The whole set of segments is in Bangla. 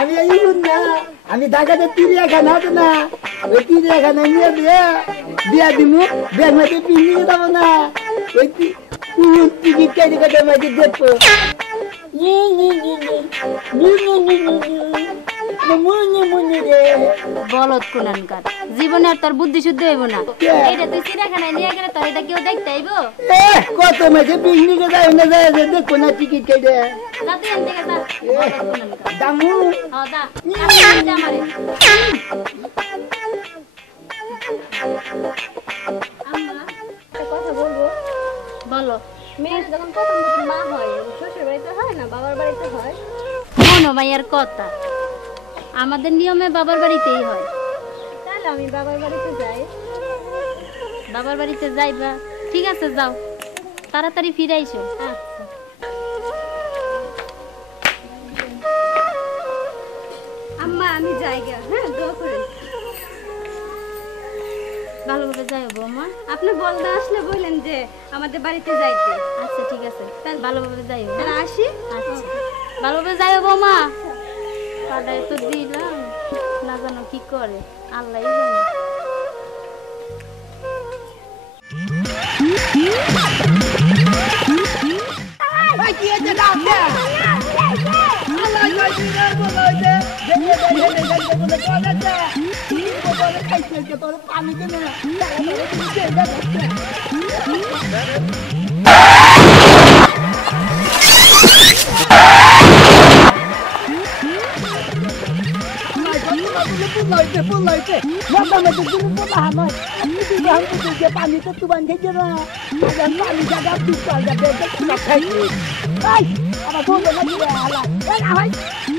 আমি ইউন না আমি দাগাতে তিরিয়া খানা তো না ওই তিরিয়া খানা নিয়ে দিয়ে দিয়া দিমু? ব্যাগ মাঝে পিন্দিয়ে যাব না। ওই টিকিট কেটে কেটে মাঝে দেখব। বলত কোনানকার জীবনে আর তোর বুদ্ধি শুদ্ধ হইব না? এটা তুই চিড়িয়াখানায় নিয়ে গেলে তোর এটা কেউ দেখতে আইব? কত মাঝে পিকনিকে যায় না যায় যে দেখব না টিকিট কেটে। দামু। হ্যাঁ দা আমারে। কথা বলব বলো। মেয়ের যখন প্রথম প্রথম মা হয় শ্বশুর বাড়িতে হয় না বাবার বাড়িতে হয়? শোনো মাইয়ার কথা। আমাদের নিয়মে বাবার বাড়িতেই হয়। তাহলে আমি বাবার বাড়িতে যাই। বাবার বাড়িতে যাইবা? ঠিক আছে যাও। তাড়াতাড়ি ফিরে আইসো। আচ্ছা। আম্মা আমি যাই গে হ্যাঁ দোয়া করেন। ভালোভাবে যাই বৌমা আপনি বলদা আসলে বললেন যে আমাদের বাড়িতে যাইতে আচ্ছা ঠিক আছে তাহলে ভালোভাবে যাই তাহলে আসি আচ্ছা ভালোভাবে যাই বৌমা পাড়ায় তো দিলাম না জানো কি করে আল্লাহ জানে পানিতে তুবান খেয়েছে না পানি জায়গা তুই পাল্টা বেঁচে তুলা খাইছে এই আমার বলবো না দিলে হালা এই না ভাই পালা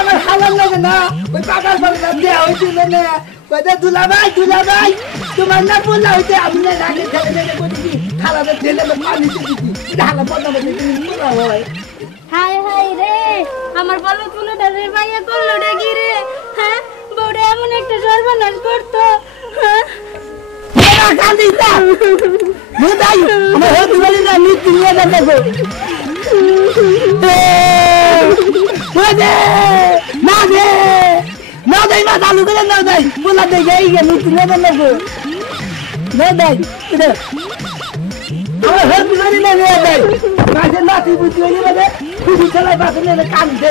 আমার হালাল লাগে না ওই বলে না দেয়া হইছিল না। কয়টা দুলা ভাই দুলা ভাই তোমার না বললা হইতে আমি না রাগে ছেলে মেয়ে করছি খালাতে ছেলে মেয়ে পানিতে দিচ্ছি তুমি বলা হয়। হাই হাই রে আমার বলো ফুলটা রে ভাইয়া করল কি রে? হ্যাঁ বউটা এমন একটা সর্বনাশ করতো। হ্যাঁ। এরা কান্দি না। মুদাই আমার হতে বলি না নিয়ে না দেখো। না দে না দেই মা চালু করে না দেই বলা দে যাই গে মৃত্যু নিয়ে না দেখো না দেই এটা আমার হতে বলি না নিয়ে দেই মাঝে নাতি! বুঝি হয়ে যাবে খুবই খেলায় বাসে নিয়ে গুটি খেলায় আসে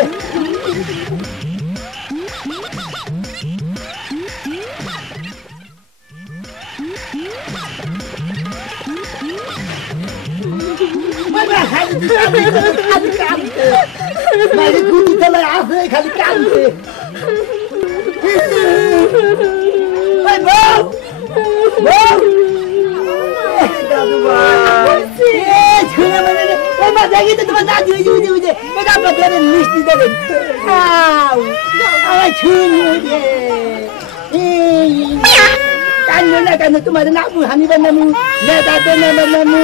খালি কান্দে ওই বউ বউ দাদু ভাই ছুঁয়ে মানে ওই মা দেখি তো তোমার দাদি হয়েছে হয়েছে হয়েছে এটা আপনার দেবেন মিষ্টি দেবেন খাও আমার ছুঁয়ে হয়েছে কান্দ না কান্দ তোমার নামু হানিবার নামু নেতা তো নেবার নামু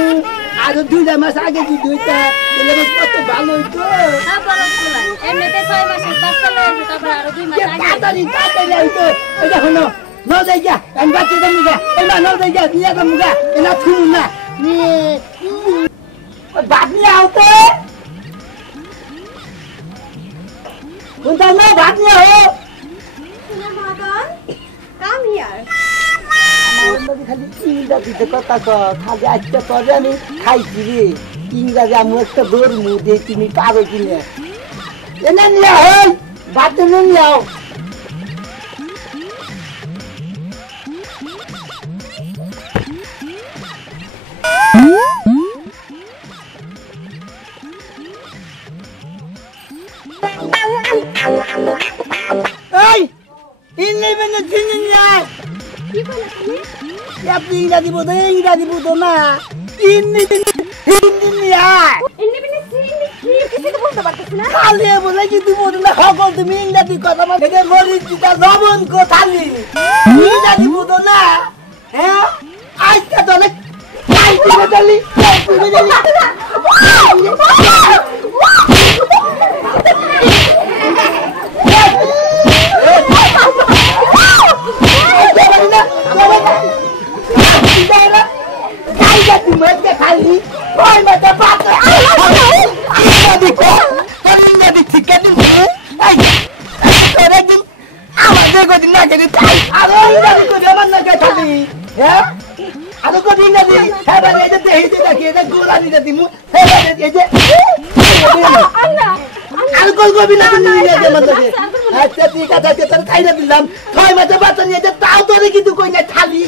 आज दुईवटा मास आगे कि दुईवटा कस्तो भालो होइन नदै क्या दिया त मुगा हो খালি ইংরাজিতে কথা কর খালি আজকে করে আমি খাইছি রে। ইংরাজি আমি একটা মু দিয়ে তুমি পাবে কিনে? এনে নিয়ে হই বাদ নিয়ে আপনি ইংরাজি বোধ ইংরাজি বোধ না ইন্নি হিন্দি নিয়ে খালি বলে কি তুমি না সকল তুমি ইংরাজি কথা মানে মরিচ দিতা লবণ কো ইংরাজি না হ্যাঁ আজকে তালি খাই দিবে তালি খালি ওই মাথা পাতা ইংরাজি কো তোর ইংরাজি ঠিক আছে এই তোর একদিন আমাদের কদিন না গেলি তাই আরও ইংরাজি করে আমার না গেছে হ্যাঁ? আরও কদিন ইংরাজি হ্যাঁ বারে এই যে দেহিতে দেখি এটা গোলা দিতে দিমু। দিলাম। ছয় মাসে বাচ্চা তাও তোরে কিন্তু কই না খালি